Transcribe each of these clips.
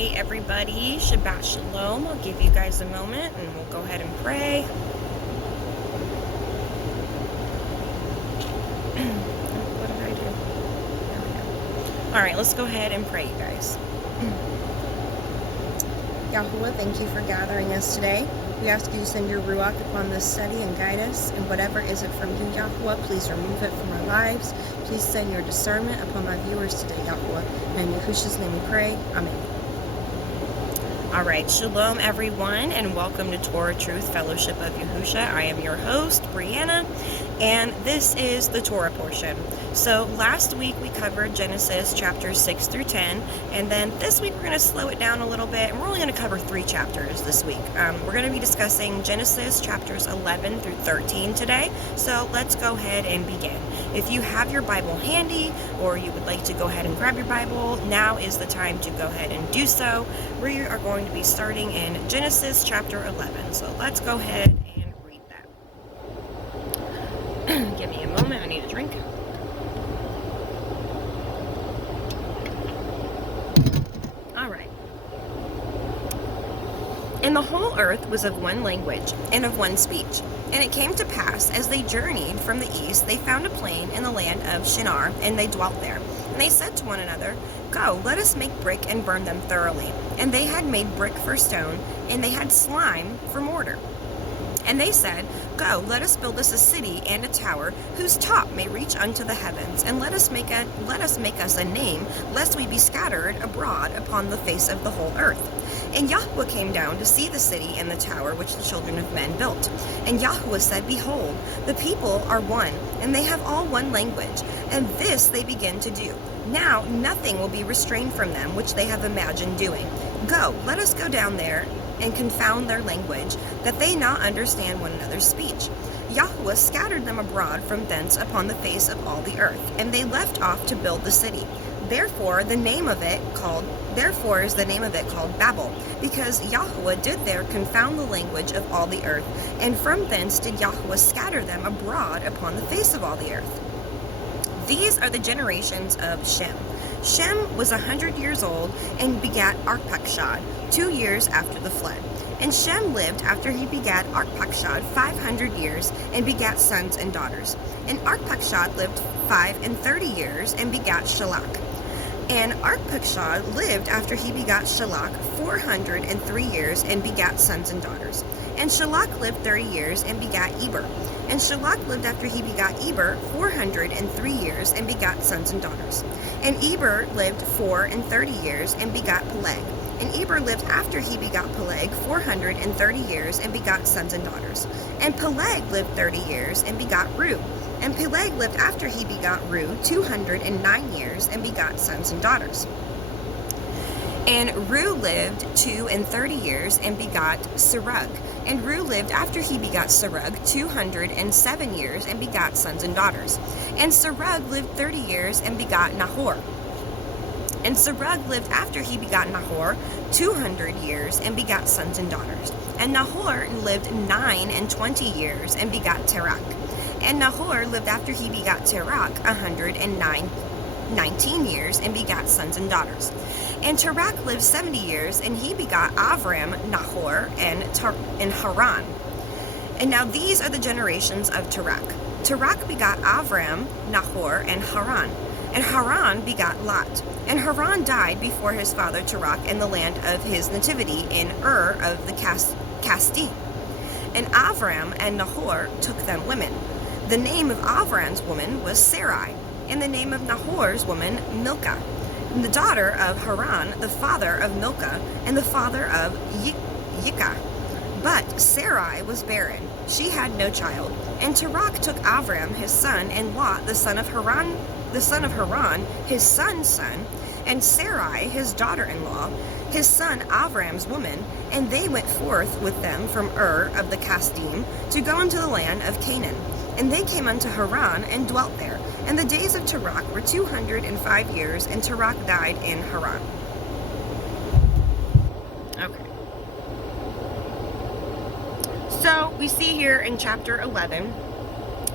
Hey everybody, Shabbat Shalom. I'll give you guys a moment and we'll go ahead and pray. What did I do? There we go. Alright, let's go ahead and pray, you guys. Yahuwah, thank you for gathering us today. We ask you to send your Ruach upon this study and guide us. And whatever isn't from you, Yahuwah, please remove it from our lives. Please send your discernment upon my viewers today, Yahuwah. And in Yahushua's name we pray. Amen. All right, shalom everyone, and welcome to Torah Truth Fellowship of Yahusha. I am your host, Brianna, and this is the Torah Portion. So last week we covered Genesis chapters 6 through 10, and then this week we're going to slow it down a little bit, and we're only going to cover 3 chapters this week. We're going to be discussing Genesis chapters 11 through 13 today, so let's go ahead and begin. If you have your Bible handy, or you would like to go ahead and grab your Bible, now is the time to go ahead and do so. We are going to be starting in Genesis chapter 11, so let's go ahead and read that. Give me a moment, I need a drink. Alright. And the whole earth was of one language, and of one speech. And it came to pass, as they journeyed from the east, they found a plain in the land of Shinar, and they dwelt there. And they said to one another, Go, let us make brick and burn them thoroughly. And they had made brick for stone, and they had slime for mortar. And they said, Go, let us build us a city and a tower, whose top may reach unto the heavens, and let us make us a name, lest we be scattered abroad upon the face of the whole earth. And Yahuwah came down to see the city and the tower which the children of men built. And Yahuwah said, Behold, the people are one, and they have all one language, and this they begin to do. Now nothing will be restrained from them which they have imagined doing. Go, let us go down there and confound their language, that they not understand one another's speech. Yahuwah scattered them abroad from thence upon the face of all the earth, and they left off to build the city. Therefore is the name of it called Babel, because Yahuwah did there confound the language of all the earth, and from thence did Yahuwah scatter them abroad upon the face of all the earth. These are the generations of Shem. Shem was 100 years old and begat Arpachshad 2 years after the flood. And Shem lived after he begat Arpachshad 500 years and begat sons and daughters. And Arpachshad lived 35 years and begat Shalach. And Arpachshad lived after he begat Shalach 403 years and begat sons and daughters. And Shalach lived 30 years and begat Eber. And Shalach lived after he begat Eber 403 years and begat sons and daughters. And Eber lived 34 years and begat Peleg. And Eber lived after he begat Peleg 430 years and begat sons and daughters. And Peleg lived 30 years and begat Reu. And Peleg lived after he begot Reu 209 years and begot sons and daughters. And Reu lived 32 years and begot Serug. And Reu lived after he begot Serug 207 years and begot sons and daughters. And Serug lived 30 years and begot Nahor. And Serug lived after he begot Nahor 200 years and begot sons and daughters. And Nahor lived 29 years and begot Terach. And Nahor lived after he begot Terach 119 years and begat sons and daughters. And Terach lived 70 years, and he begot Avram, Nahor, and Haran. And now these are the generations of Terach. Terach begot Avram, Nahor, and Haran. And Haran begot Lot. And Haran died before his father Terach in the land of his nativity in Ur of the Kasdim. And Avram and Nahor took them women. The name of Avram's woman was Sarai, and the name of Nahor's woman Milcah. And the daughter of Haran, the father of Milcah, and the father of Yikah. But Sarai was barren, she had no child. And Terach took Avram his son, and Lot the son of Haran, his son's son, and Sarai his daughter-in-law, his son Avram's woman, and they went forth with them from Ur of the Kasdim to go into the land of Canaan. And they came unto Haran and dwelt there. And the days of Terach were 205 years, and Terach died in Haran. Okay. So we see here in chapter 11,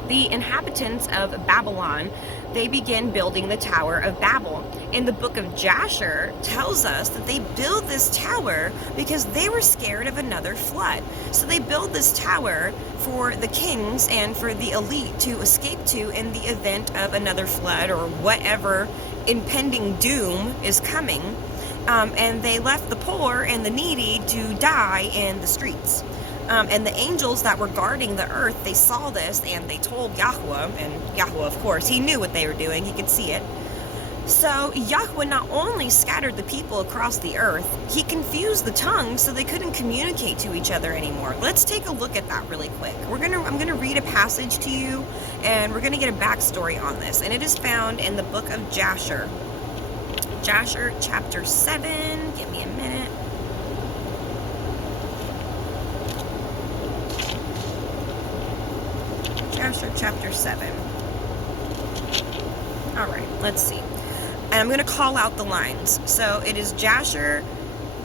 the inhabitants of Babylon, they begin building the Tower of Babel. And the book of Jasher tells us that they build this tower because they were scared of another flood. So they build this tower for the kings and for the elite to escape to in the event of another flood or whatever impending doom is coming. And they left the poor and the needy to die in the streets. And the angels that were guarding the earth, they saw this and they told Yahweh, and Yahweh, of course, he knew what they were doing, he could see it. So Yahweh not only scattered the people across the earth, he confused the tongues so they couldn't communicate to each other anymore. Let's take a look at that really quick. I'm gonna read a passage to you, and we're gonna get a backstory on this, and it is found in the book of Jasher. Jasher chapter 7, give me a minute. Jasher chapter 7. All right, let's see. And I'm going to call out the lines. So it is Jasher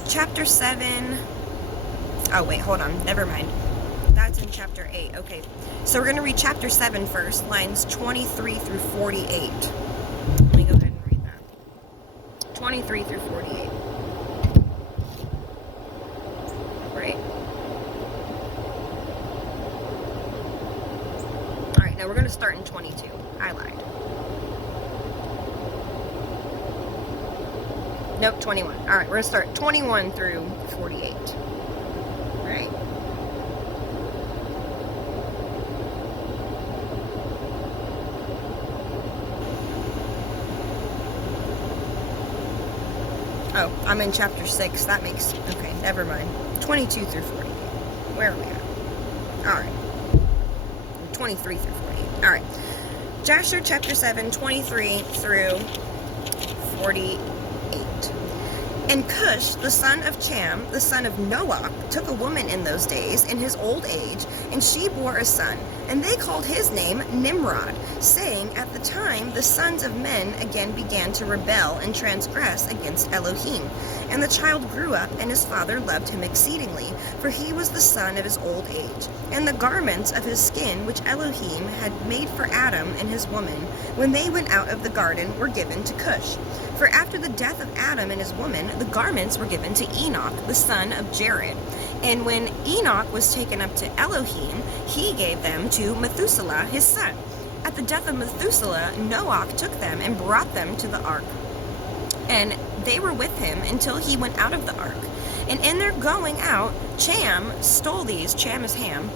chapter 7. Oh, wait, hold on. Never mind. That's in chapter 8. Okay. So we're going to read chapter 7 first, lines 23 through 48. Let me go ahead and read that. 23 through 48. Right. All right, now we're going to start in 22. I lied. Nope, 21. All right, we're going to start 21 through 48. All right. Oh, I'm in chapter 6. That makes... Okay, never mind. 22 through 48. Where are we at? All right. 23 through 48. All right. Jasher chapter 7, 23 through 48. And Cush, the son of Cham, the son of Noach, took a woman in those days in his old age, and she bore a son. And they called his name Nimrod, saying, at the time the sons of men again began to rebel and transgress against Elohim. And the child grew up, and his father loved him exceedingly, for he was the son of his old age. And the garments of his skin, which Elohim had made for Adam and his woman, when they went out of the garden, were given to Cush. For after the death of Adam and his woman, the garments were given to Enoch, the son of Jared. And when Enoch was taken up to Elohim, he gave them to Methuselah, his son. At the death of Methuselah, Noach took them and brought them to the ark. And they were with him until he went out of the ark. And in their going out, Cham stole these, Cham is Ham,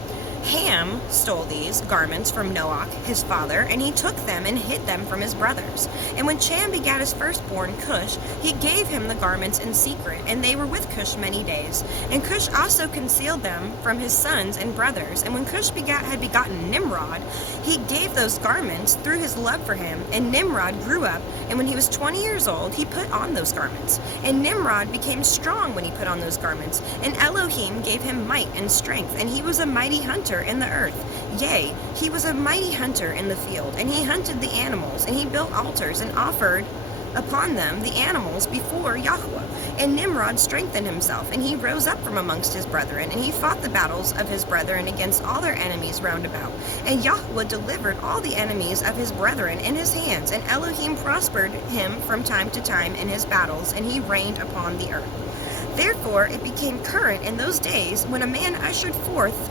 Ham stole these garments from Noach, his father, and he took them and hid them from his brothers. And when Cham begat his firstborn, Cush, he gave him the garments in secret, and they were with Cush many days. And Cush also concealed them from his sons and brothers. And when Cush had begotten Nimrod, he gave those garments through his love for him. And Nimrod grew up, and when he was 20 years old, he put on those garments. And Nimrod became strong when he put on those garments. And Elohim gave him might and strength, and he was a mighty hunter in the earth. Yea, he was a mighty hunter in the field, and he hunted the animals, and he built altars and offered upon them the animals before Yahweh. And Nimrod strengthened himself, and he rose up from amongst his brethren, and he fought the battles of his brethren against all their enemies round about. And Yahweh delivered all the enemies of his brethren in his hands, and Elohim prospered him from time to time in his battles, and he reigned upon the earth. Therefore it became current in those days, when a man ushered forth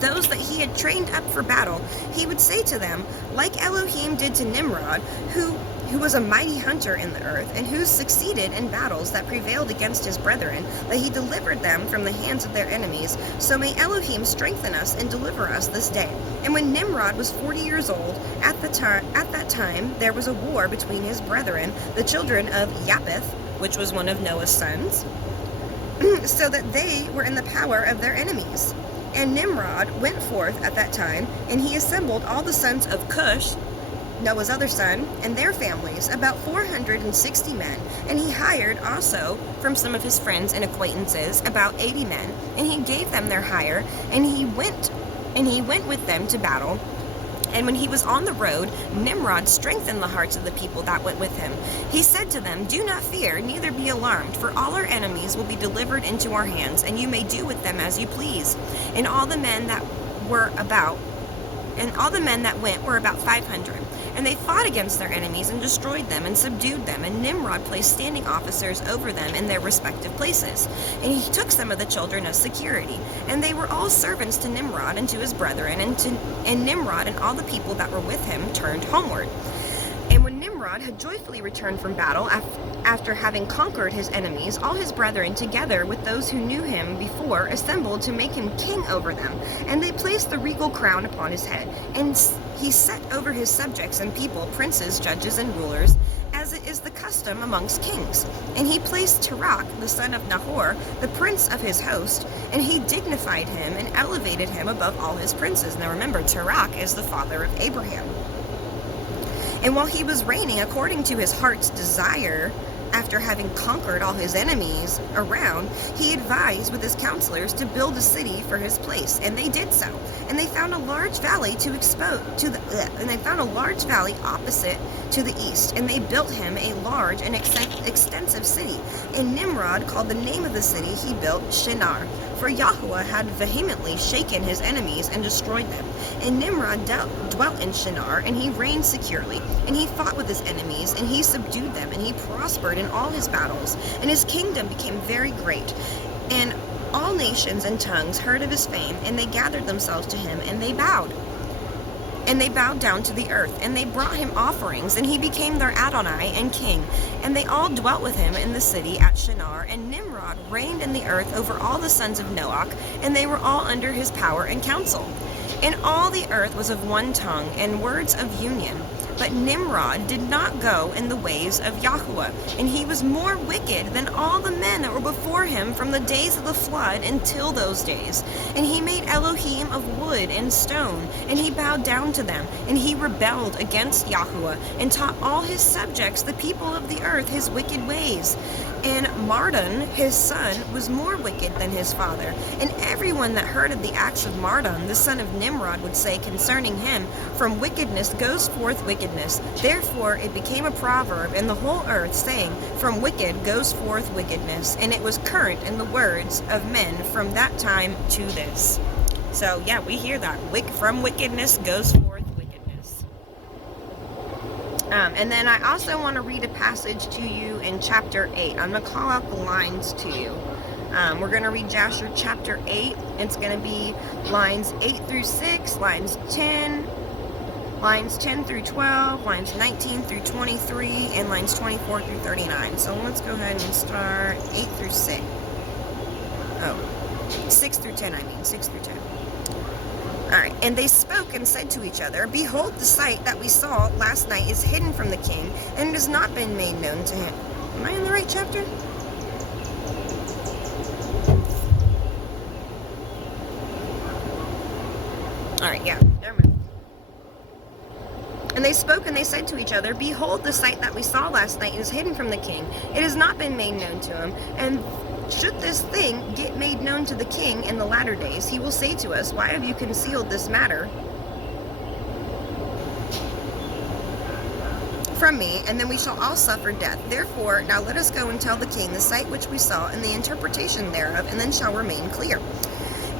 those that he had trained up for battle, he would say to them, like Elohim did to Nimrod, who was a mighty hunter in the earth, and who succeeded in battles that prevailed against his brethren, that he delivered them from the hands of their enemies. So may Elohim strengthen us and deliver us this day. And when Nimrod was 40 years old, at that time there was a war between his brethren, the children of Japheth, which was one of Noah's sons, so that they were in the power of their enemies. And Nimrod went forth at that time, and he assembled all the sons of Cush, Noah's other son, and their families, about 460 men. And he hired also from some of his friends and acquaintances about 80 men, and he gave them their hire, and he went with them to battle. And when he was on the road, Nimrod strengthened the hearts of the people that went with him. He said to them, do not fear, neither be alarmed, for all our enemies will be delivered into our hands, and you may do with them as you please. And all the men that went were about 500. And they fought against their enemies and destroyed them and subdued them. And Nimrod placed standing officers over them in their respective places. And he took some of the children of security. And they were all servants to Nimrod and to his brethren. And Nimrod and all the people that were with him turned homeward. And when Nimrod had joyfully returned from battle, after having conquered his enemies, all his brethren, together with those who knew him before, assembled to make him king over them. And they placed the regal crown upon his head. And he set over his subjects and people, princes, judges, and rulers, as it is the custom amongst kings. And he placed Terach, the son of Nahor, the prince of his host, and he dignified him and elevated him above all his princes. Now remember, Terach is the father of Abraham. And while he was reigning according to his heart's desire, after having conquered all his enemies around, he advised with his counselors to build a city for his place, and they did so. And they found a large valley opposite to the east, and they built him a large and extensive city. And Nimrod called the name of the city he built Shinar, for Yahweh had vehemently shaken his enemies and destroyed them. And Nimrod dwelt in Shinar, and he reigned securely, and he fought with his enemies, and he subdued them, and he prospered in all his battles, and his kingdom became very great. And all nations and tongues heard of his fame, and they gathered themselves to him, and they bowed. And they bowed down to the earth, and they brought him offerings, and he became their Adonai and king. And they all dwelt with him in the city at Shinar, and Nimrod reigned in the earth over all the sons of Noach, and they were all under his power and counsel. And all the earth was of one tongue, and words of union. But Nimrod did not go in the ways of Yahweh, and he was more wicked than all the men that were before him from the days of the flood until those days. And he made Elohim of wood and stone, and he bowed down to them, and he rebelled against Yahweh, and taught all his subjects, the people of the earth, his wicked ways. And Mardon, his son, was more wicked than his father. And everyone that heard of the acts of Mardon, the son of Nimrod, would say concerning him, from wickedness goes forth wickedness. Therefore it became a proverb in the whole earth, saying, from wicked goes forth wickedness. And it was current in the words of men from that time to this. So yeah, we hear that. From wickedness goes forth wickedness. And then I also want to read a passage to you in chapter 8. I'm going to call out the lines to you. We're going to read Jasher chapter 8. It's going to be lines 8 through 6, lines 10, lines 10 through 12, lines 19 through 23, and lines 24 through 39. So let's go ahead and start 8 through 6. 6 through 10, 6 through 10. Alright, and they spoke and said to each other, behold, the sight that we saw last night is hidden from the king, and it has not been made known to him. Am I in the right chapter? Alright, yeah, never mind. And they spoke and they said to each other, behold, the sight that we saw last night is hidden from the king. It has not been made known to him. And should this thing get made known to the king in the latter days, he will say to us, why have you concealed this matter from me? And then we shall all suffer death. Therefore, now let us go and tell the king the sight which we saw and the interpretation thereof, and then shall remain clear.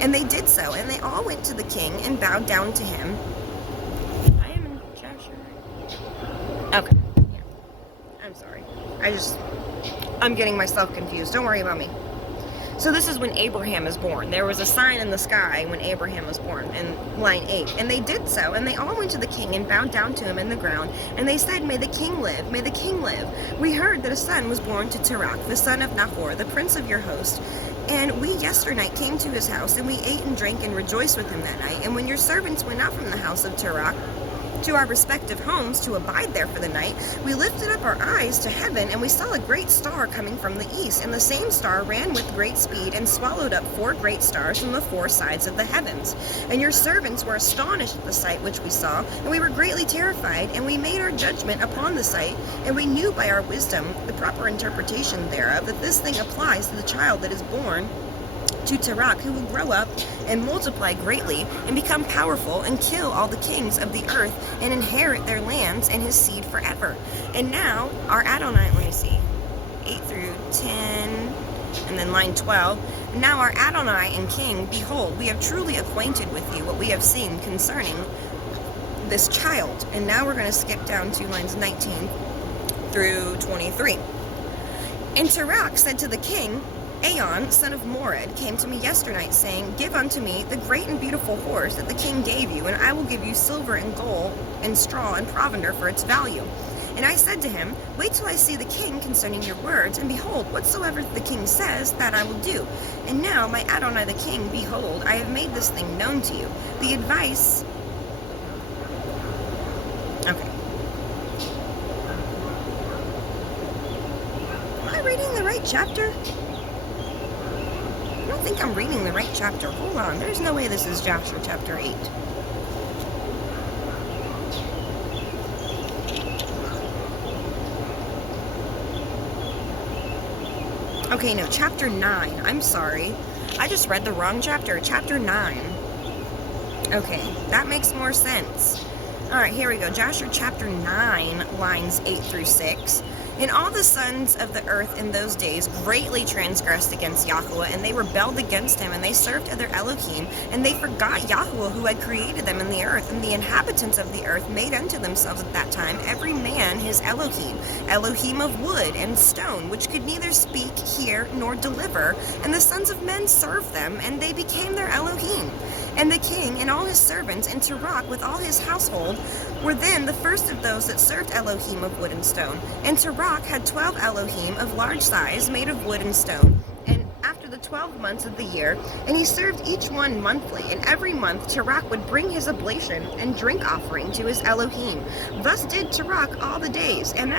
And they did so, and they all went to the king and bowed down to him. I am in Jasher. Okay. Yeah. I'm sorry. I'm getting myself confused. Don't worry about me. So this is when Abraham is born. There was a sign in the sky when Abraham was born, in line 8. And they did so, and they all went to the king and bowed down to him in the ground. And they said, may the king live, may the king live. We heard that a son was born to Terach, the son of Nahor, the prince of your host. And we yesternight came to his house, and we ate and drank and rejoiced with him that night. And when your servants went out from the house of Terach to our respective homes to abide there for the night, we lifted up our eyes to heaven, and we saw a great star coming from the east. And the same star ran with great speed and swallowed up 4 great stars from the 4 sides of the heavens. And your servants were astonished at the sight which we saw, and we were greatly terrified, and we made our judgment upon the sight, and we knew by our wisdom the proper interpretation thereof, that this thing applies to the child that is born to Terach, who will grow up and multiply greatly and become powerful and kill all the kings of the earth and inherit their lands and his seed forever. And now our Adonai, let me see, 8 through 10, and then line 12. Now our Adonai and King, behold, we have truly acquainted with you what we have seen concerning this child. And now we're going to skip down to lines 19 through 23. And Terach said to the king, Aon, son of Mored, came to me yesternight, saying, Give unto me the great and beautiful horse that the king gave you, and I will give you silver and gold and straw and provender for its value. And I said to him, Wait till I see the king concerning your words, and behold, whatsoever the king says, that I will do. And now, my Adonai the king, behold, I have made this thing known to you. The advice... Okay. Am I reading the right chapter? I don't think I'm reading the right chapter. Hold on. There's no way this is Joshua chapter 8. Okay, no, chapter 9. I'm sorry. I just read the wrong chapter. Chapter 9. Okay, that makes more sense. Alright, here we go. Joshua chapter 9, lines 8 through 6. And all the sons of the earth in those days greatly transgressed against Yahweh, and they rebelled against him, and they served other Elohim, and they forgot Yahweh who had created them in the earth. And the inhabitants of the earth made unto themselves at that time every man his Elohim, Elohim of wood and stone, which could neither speak, hear, nor deliver. And the sons of men served them, and they became their Elohim. And the king and all his servants and Terach with all his household were then the first of those that served Elohim of wood and stone. And Terach had 12 Elohim of large size, made of wood and stone. And after the 12 months of the year, and he served each one monthly, and every month Terach would bring his oblation and drink offering to his Elohim. Thus did Terach all the days, and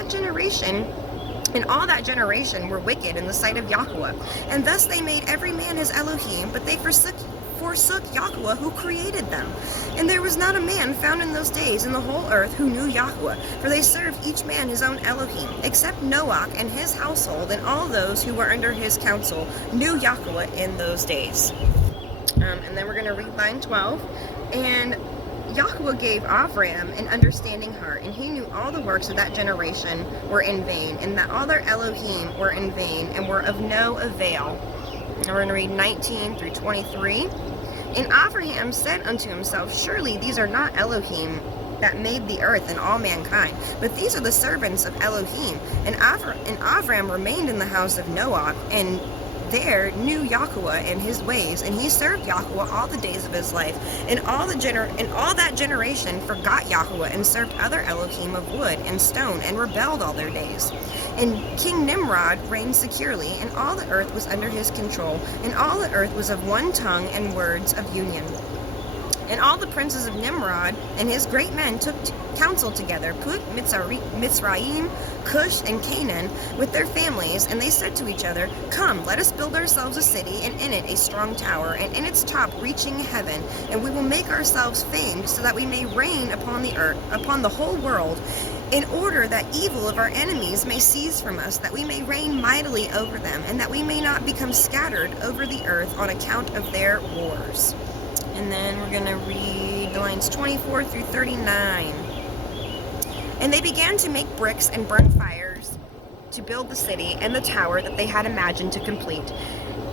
all that generation were wicked in the sight of Yahweh. And thus they made every man his Elohim, but they forsook Yahweh who created them. And there was not a man found in those days in the whole earth who knew Yahweh, for they served each man his own Elohim, except Noach and his household, and all those who were under his counsel knew Yahweh in those days. And then we're going to read line 12. And Yahweh gave Avram an understanding heart, and he knew all the works of that generation were in vain, and that all their Elohim were in vain, and were of no avail. And we're going to read 19 through 23. And Abraham said unto himself, Surely these are not Elohim that made the earth and all mankind, but these are the servants of Elohim. And Avram remained in the house of Noach, and there knew Yahweh and his ways, and he served Yahweh all the days of his life. And all that generation forgot Yahweh, and served other Elohim of wood and stone, and rebelled all their days. And King Nimrod reigned securely, and all the earth was under his control, and all the earth was of one tongue and words of union. And all the princes of Nimrod and his great men took counsel together, Put, Mitzrayim, Cush, and Canaan, with their families, and they said to each other, Come, let us build ourselves a city, and in it a strong tower, and in its top reaching heaven, and we will make ourselves famed, so that we may reign upon the earth, upon the whole world, in order that evil of our enemies may cease from us, that we may reign mightily over them, and that we may not become scattered over the earth on account of their wars. And then we're going to read lines 24 through 39. And they began to make bricks and burn fires to build the city and the tower that they had imagined to complete.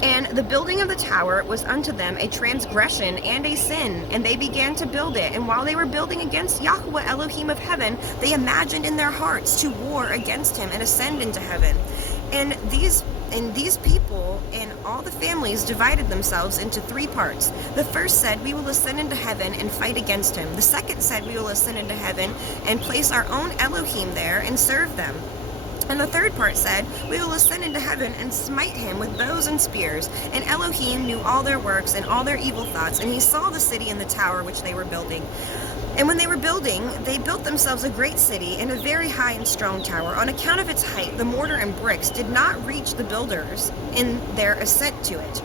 And the building of the tower was unto them a transgression and a sin, and they began to build it. And while they were building against Yahweh Elohim of heaven, they imagined in their hearts to war against him and ascend into heaven. And these people and all the families divided themselves into three parts. The first said, We will ascend into heaven and fight against him. The second said, We will ascend into heaven and place our own Elohim there and serve them. And the third part said, We will ascend into heaven and smite him with bows and spears. And Elohim knew all their works and all their evil thoughts, and he saw the city and the tower which they were building. And when they were building, they built themselves a great city and a very high and strong tower. On account of its height, the mortar and bricks did not reach the builders in their ascent to it,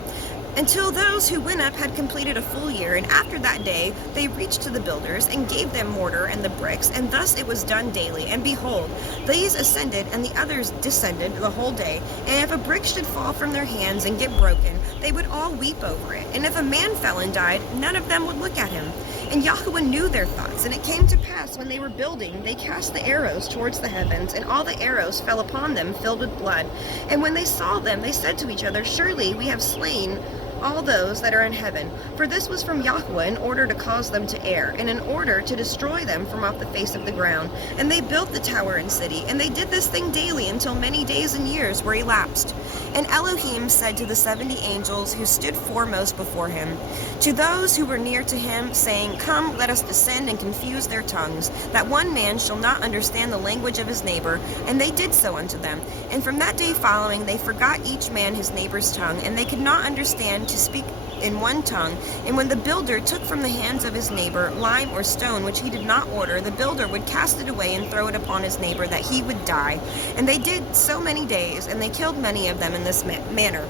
until those who went up had completed a full year. And after that day they reached to the builders and gave them mortar and the bricks, and thus it was done daily. And behold, these ascended and the others descended the whole day. And if a brick should fall from their hands and get broken, they would all weep over it. And if a man fell and died, none of them would look at him. And Yahweh knew their thoughts. And it came to pass, when they were building, they cast the arrows towards the heavens, and all the arrows fell upon them, filled with blood. And when they saw them, they said to each other, Surely we have slain all those that are in heaven. For this was from Yahweh in order to cause them to err, and in order to destroy them from off the face of the ground. And they built the tower and city, and they did this thing daily until many days and years were elapsed. And Elohim said to the 70 angels who stood foremost before him, to those who were near to him, saying, Come, let us descend and confuse their tongues, that one man shall not understand the language of his neighbor. And they did so unto them. And from that day following they forgot each man his neighbor's tongue, and they could not understand to speak in one tongue. And when the builder took from the hands of his neighbor lime or stone which he did not order, the builder would cast it away and throw it upon his neighbor, that he would die. And they did so many days, and they killed many of them in this manner.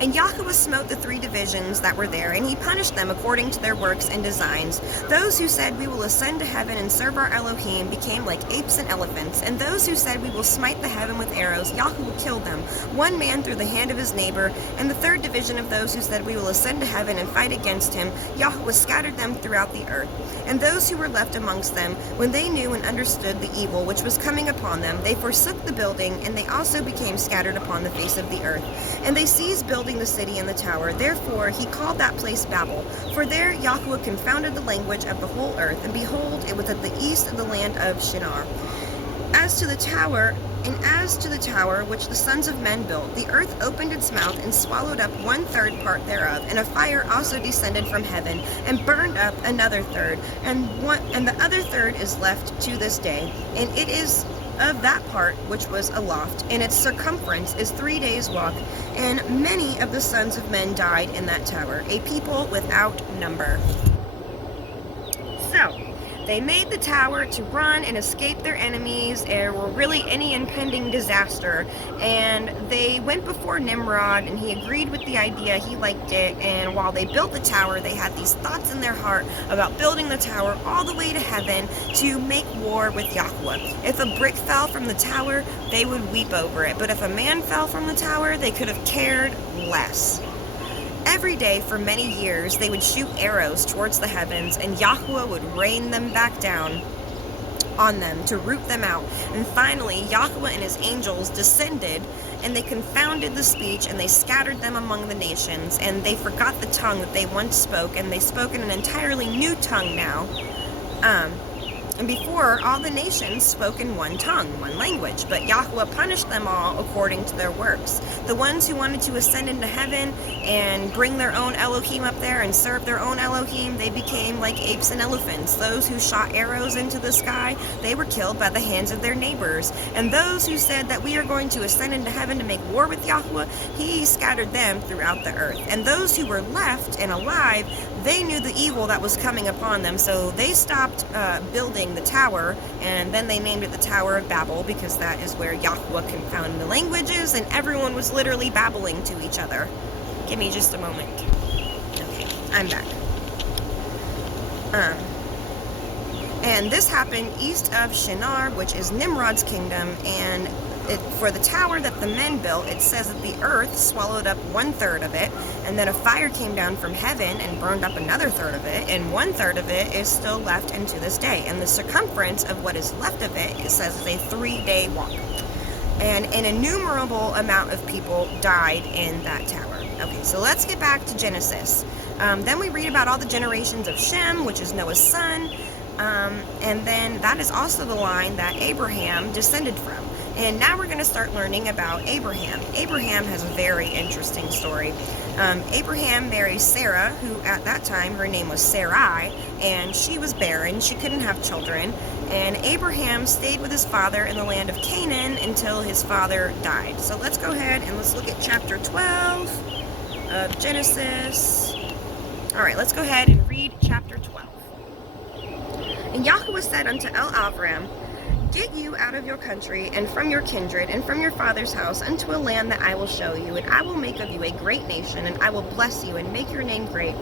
And Yahweh smote the 3 divisions that were there, and he punished them according to their works and designs. Those who said, We will ascend to heaven and serve our Elohim, became like apes and elephants. And those who said, We will smite the heaven with arrows, Yahweh killed them, one man through the hand of his neighbor. And the 3rd division of those who said, We will ascend to heaven and fight against him, Yahweh scattered them throughout the earth. And those who were left amongst them, when they knew and understood the evil which was coming upon them, they forsook the building, and they also became scattered upon the face of the earth. And they ceased building the city and the tower. Therefore he called that place Babel. For there Yahweh confounded the language of the whole earth, and behold, it was at the east of the land of Shinar. As to the tower which the sons of men built, the earth opened its mouth and swallowed up 1/3 part thereof, and a fire also descended from heaven and burned up another third, and the other third is left to this day, and it is of that part which was aloft, and its circumference is 3 days' walk. And many of the sons of men died in that tower, a people without number. So, they made the tower to run and escape their enemies, or really any impending disaster. And they went before Nimrod, and he agreed with the idea. He liked it. And while they built the tower, they had these thoughts in their heart about building the tower all the way to heaven to make war with Yahweh. If a brick fell from the tower, they would weep over it. But if a man fell from the tower, they could have cared less. Every day for many years they would shoot arrows towards the heavens, and Yahweh would rain them back down on them to root them out. And finally Yahweh and his angels descended, and they confounded the speech, and they scattered them among the nations, and they forgot the tongue that they once spoke, and they spoke in an entirely new tongue now. And before, all the nations spoke in one tongue, one language, but Yahweh punished them all according to their works. The ones who wanted to ascend into heaven and bring their own Elohim up there and serve their own Elohim, they became like apes and elephants. Those who shot arrows into the sky, they were killed by the hands of their neighbors. And those who said that we are going to ascend into heaven to make war with Yahweh, he scattered them throughout the earth. And those who were left and alive, they knew the evil that was coming upon them, so they stopped building the tower, and then they named it the Tower of Babel, because that is where Yahweh confounded the languages, and everyone was literally babbling to each other. Give me just a moment. Okay, I'm back. And this happened east of Shinar, which is Nimrod's kingdom, and for the tower that the men built, it says that the earth swallowed up 1/3 of it, and then a fire came down from heaven and burned up another third of it, and 1/3 of it is still left into this day. And the circumference of what is left of it, it says, is a 3-day walk. And an innumerable amount of people died in that tower. Okay, so let's get back to Genesis. Then we read about all the generations of Shem, which is Noah's son, and then that is also the line that Abraham descended from. And now we're going to start learning about Abraham. Abraham has a very interesting story. Abraham marries Sarah, who at that time, her name was Sarai, and she was barren. She couldn't have children. And Abraham stayed with his father in the land of Canaan until his father died. So let's go ahead and let's look at chapter 12 of Genesis. All right, let's go ahead and read chapter 12. And Yahweh said unto Abram, Get you out of your country, and from your kindred, and from your father's house, unto a land that I will show you, and I will make of you a great nation, and I will bless you, and make your name great,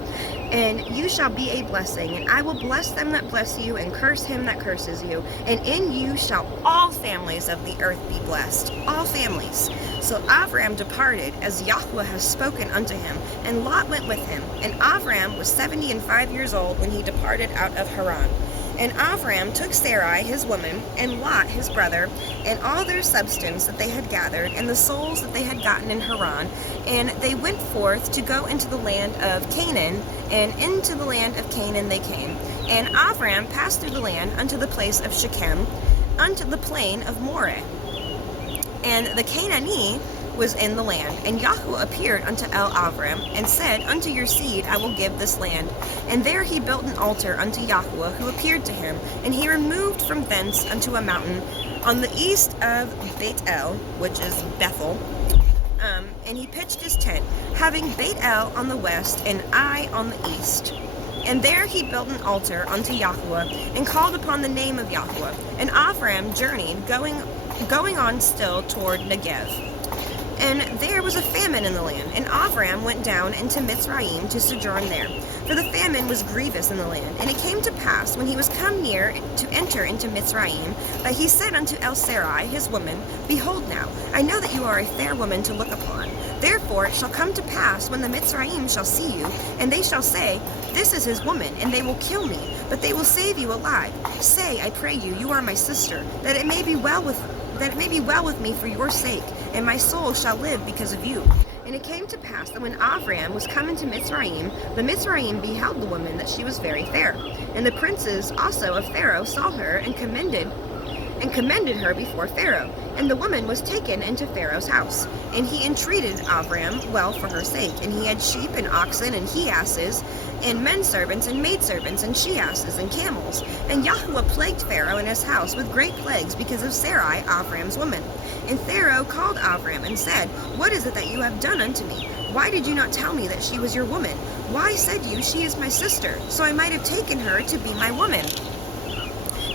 and you shall be a blessing, and I will bless them that bless you, and curse him that curses you, and in you shall all families of the earth be blessed, all families. So Abram departed, as Yahweh has spoken unto him, and Lot went with him, and Abram was 75 years old when he departed out of Haran. And Avram took Sarai his woman, and Lot his brother, and all their substance that they had gathered, and the souls that they had gotten in Haran, and they went forth to go into the land of Canaan, and into the land of Canaan they came. And Avram passed through the land unto the place of Shechem, unto the plain of Moreh. And the Canaanite was in the land. And Yahweh appeared unto Avram, and said, Unto your seed I will give this land. And there he built an altar unto Yahweh, who appeared to him. And he removed from thence unto a mountain on the east of Beit-El, which is Bethel. And he pitched his tent, having Beit-El on the west, and Ai on the east. And there he built an altar unto Yahweh, and called upon the name of Yahweh. And Avram journeyed, going on still toward Negev. And there was a famine in the land, and Avram went down into Mitzrayim to sojourn there. For the famine was grievous in the land. And it came to pass, when he was come near to enter into Mitzrayim, that he said unto Sarai his woman, Behold now, I know that you are a fair woman to look upon. Therefore it shall come to pass, when the Mitzrayim shall see you, and they shall say, This is his woman, and they will kill me, but they will save you alive. Say, I pray you, you are my sister, that it may be well with me for your sake, and my soul shall live because of you. And it came to pass that when Avram was come into Mitzrayim, the Mitzrayim beheld the woman, that she was very fair. And the princes also of Pharaoh saw her, and commended her before Pharaoh. And the woman was taken into Pharaoh's house. And he entreated Avram well for her sake. And he had sheep and oxen and he-asses, and men servants and maidservants and she-asses and camels. And Yahweh plagued Pharaoh and his house with great plagues because of Sarai, Avram's woman. And Pharaoh called Avram and said, What is it that you have done unto me? Why did you not tell me that she was your woman? Why said you, She is my sister? So I might have taken her to be my woman.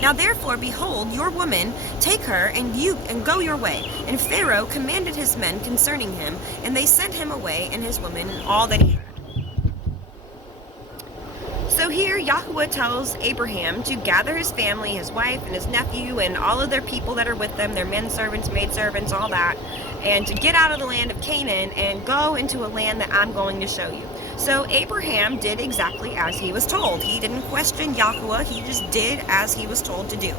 Now therefore, behold, your woman, take her, and go your way. And Pharaoh commanded his men concerning him, and they sent him away, and his woman, and all that he had. So here Yahweh tells Abraham to gather his family, his wife, and his nephew, and all of their people that are with them, their men servants, maidservants, all that, and to get out of the land of Canaan and go into a land that I'm going to show you. So Abraham did exactly as he was told. He didn't question Yahweh, he just did as he was told to do.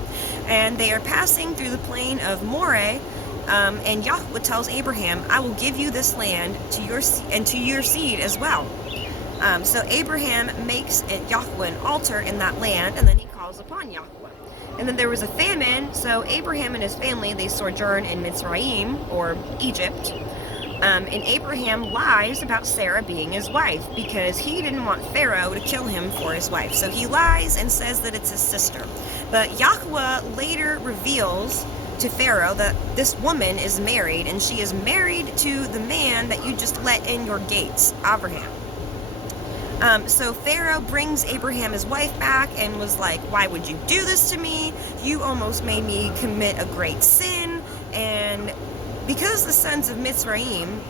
And they are passing through the plain of Moreh, and Yahweh tells Abraham, I will give you this land to your seed as well. So Abraham makes Yahweh an altar in that land, and then he calls upon Yahweh. And then there was a famine, so Abraham and his family, they sojourn in Mitzrayim, or Egypt. And Abraham lies about Sarah being his wife, because he didn't want Pharaoh to kill him for his wife. So he lies and says that it's his sister. But Yahweh later reveals to Pharaoh that this woman is married, and she is married to the man that you just let in your gates, Abraham. So Pharaoh brings Abraham his wife back and was like, why would you do this to me? You almost made me commit a great sin. And because the sons of Mitzrayim,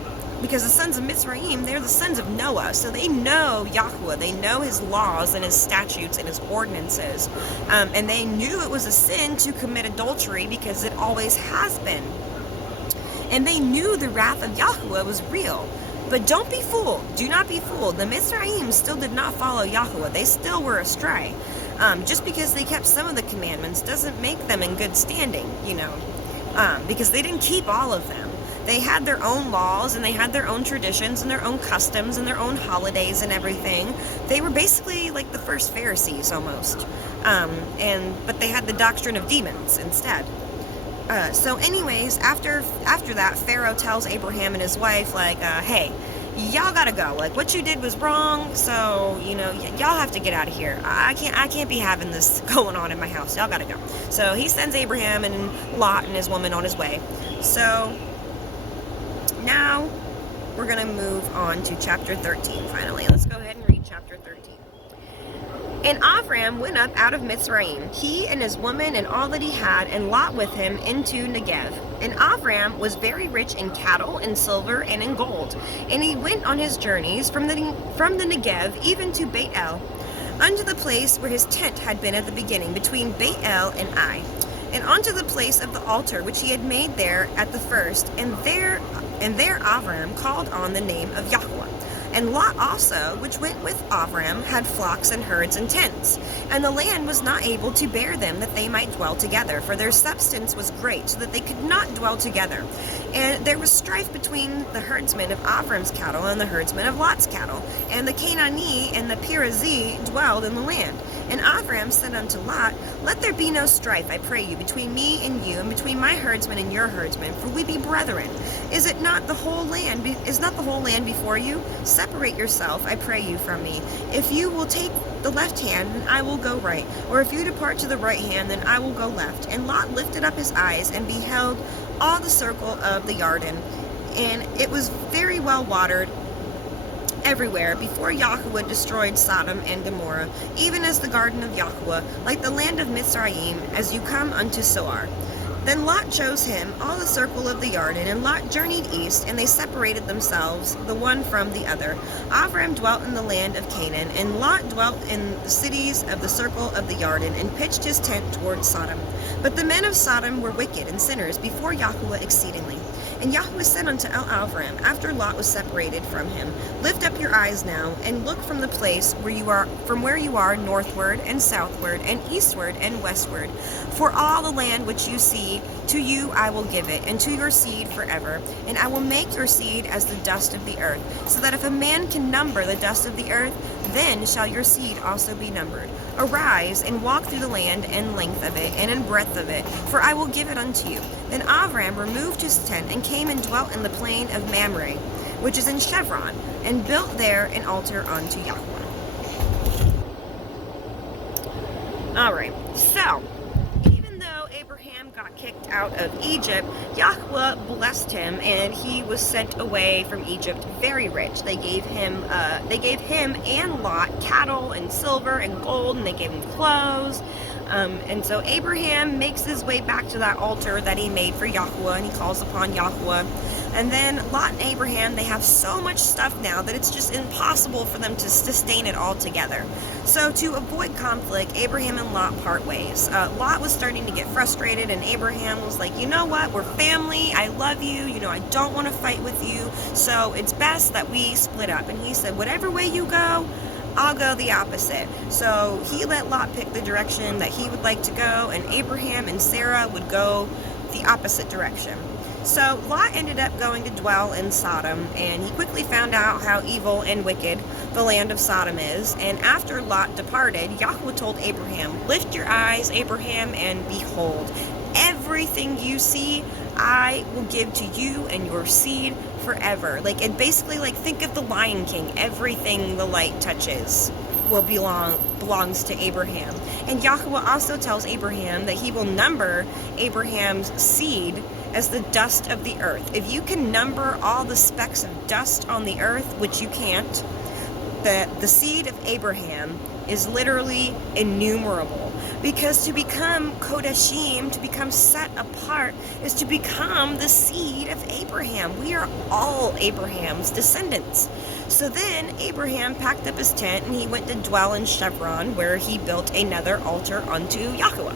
they're the sons of Noah, so they know Yahweh, they know his laws and his statutes and his ordinances, and they knew it was a sin to commit adultery because it always has been. And they knew the wrath of Yahweh was real. But don't be fooled. Do not be fooled. The Mitzrayim still did not follow Yahweh. They still were astray. Just because they kept some of the commandments doesn't make them in good standing, because they didn't keep all of them. They had their own laws, and they had their own traditions, and their own customs, and their own holidays and everything. They were basically like the first Pharisees almost. But they had the doctrine of demons instead. So anyways, after that, Pharaoh tells Abraham and his wife, hey, y'all gotta go. What you did was wrong, so, y'all have to get out of here. I can't be having this going on in my house. Y'all gotta go. So he sends Abraham and Lot and his woman on his way. So now we're gonna move on to chapter 13 finally. Let's go ahead and read chapter 13. And Avram went up out of Mitzrayim, he and his woman and all that he had, and Lot with him into Negev. And Avram was very rich in cattle, and silver, and in gold. And he went on his journeys from the Negev even to Beit-El, unto the place where his tent had been at the beginning, between Beit-El and Ai, and unto the place of the altar which he had made there at the first. And there Avram called on the name of Yahweh. And Lot also, which went with Avram, had flocks and herds and tents. And the land was not able to bear them, that they might dwell together, for their substance was great, so that they could not dwell together. And there was strife between the herdsmen of Avram's cattle and the herdsmen of Lot's cattle. And the Canaanite and the Perizzite dwelled in the land. And Avram said unto Lot, Let there be no strife, I pray you, between me and you, and between my herdsmen and your herdsmen, for we be brethren. Is not the whole land before you? Separate yourself, I pray you, from me. If you will take the left hand, then I will go right, or if you depart to the right hand, then I will go left. And Lot lifted up his eyes and beheld all the circle of the Jordan, and it was very well watered everywhere, before Yahweh destroyed Sodom and Gomorrah, even as the garden of Yahweh, like the land of Mitzrayim, as you come unto Soar. Then Lot chose him all the circle of the Jordan, and Lot journeyed east, and they separated themselves, the one from the other. Avram dwelt in the land of Canaan, and Lot dwelt in the cities of the circle of the Jordan, and pitched his tent toward Sodom. But the men of Sodom were wicked and sinners before Yahweh exceedingly. And Yahweh said unto Avram, after Lot was separated from him, Lift up your eyes now, and look from the place where you are northward and southward and eastward and westward. For all the land which you see, to you I will give it, and to your seed forever. And I will make your seed as the dust of the earth, so that if a man can number the dust of the earth, then shall your seed also be numbered. Arise and walk through the land in length of it and in breadth of it, for I will give it unto you. Then Avram removed his tent and came and dwelt in the plain of Mamre, which is in Chevron, and built there an altar unto Yahweh. Alright, so even though Abraham got kicked out of Egypt, Yahweh blessed him, and he was sent away from Egypt very rich. They gave him and Lot cattle and silver and gold, and they gave him clothes. And so Abraham makes his way back to that altar that he made for Yahweh, and he calls upon Yahweh. And then Lot and Abraham, they have so much stuff now that it's just impossible for them to sustain it all together. So to avoid conflict, Abraham and Lot part ways. Lot was starting to get frustrated, and Abraham was like, you know what, we're family, I love you, I don't want to fight with you, so it's best that we split up. And he said, whatever way you go, I'll go the opposite. So he let Lot pick the direction that he would like to go, and Abraham and Sarah would go the opposite direction. So Lot ended up going to dwell in Sodom, and he quickly found out how evil and wicked the land of Sodom is. And after Lot departed, Yahweh told Abraham, Lift your eyes, Abraham, and behold, everything you see, I will give to you and your seed forever. And basically, think of the Lion King. Everything the light touches belongs to Abraham. And Yahweh also tells Abraham that he will number Abraham's seed as the dust of the earth. If you can number all the specks of dust on the earth, which you can't, the seed of Abraham is literally innumerable. Because to become Kodashim, to become set apart, is to become the seed of Abraham. We are all Abraham's descendants. So then Abraham packed up his tent, and he went to dwell in Chevron, where he built another altar unto Yahweh.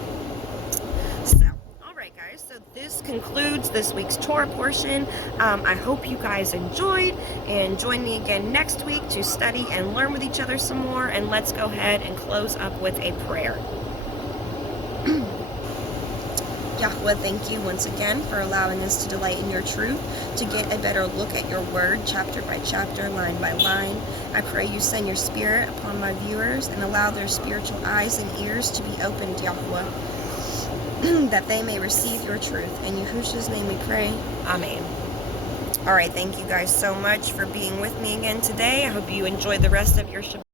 So this concludes this week's Torah portion. I hope you guys enjoyed, and join me again next week to study and learn with each other some more. And let's go ahead and close up with a prayer. Yahweh, thank you once again for allowing us to delight in your truth, to get a better look at your word, chapter by chapter, line by line. I pray you send your spirit upon my viewers and allow their spiritual eyes and ears to be opened, Yahweh, that they may receive your truth. In Yahushua's name we pray. Amen. Alright, thank you guys so much for being with me again today. I hope you enjoyed the rest of your Shabbat.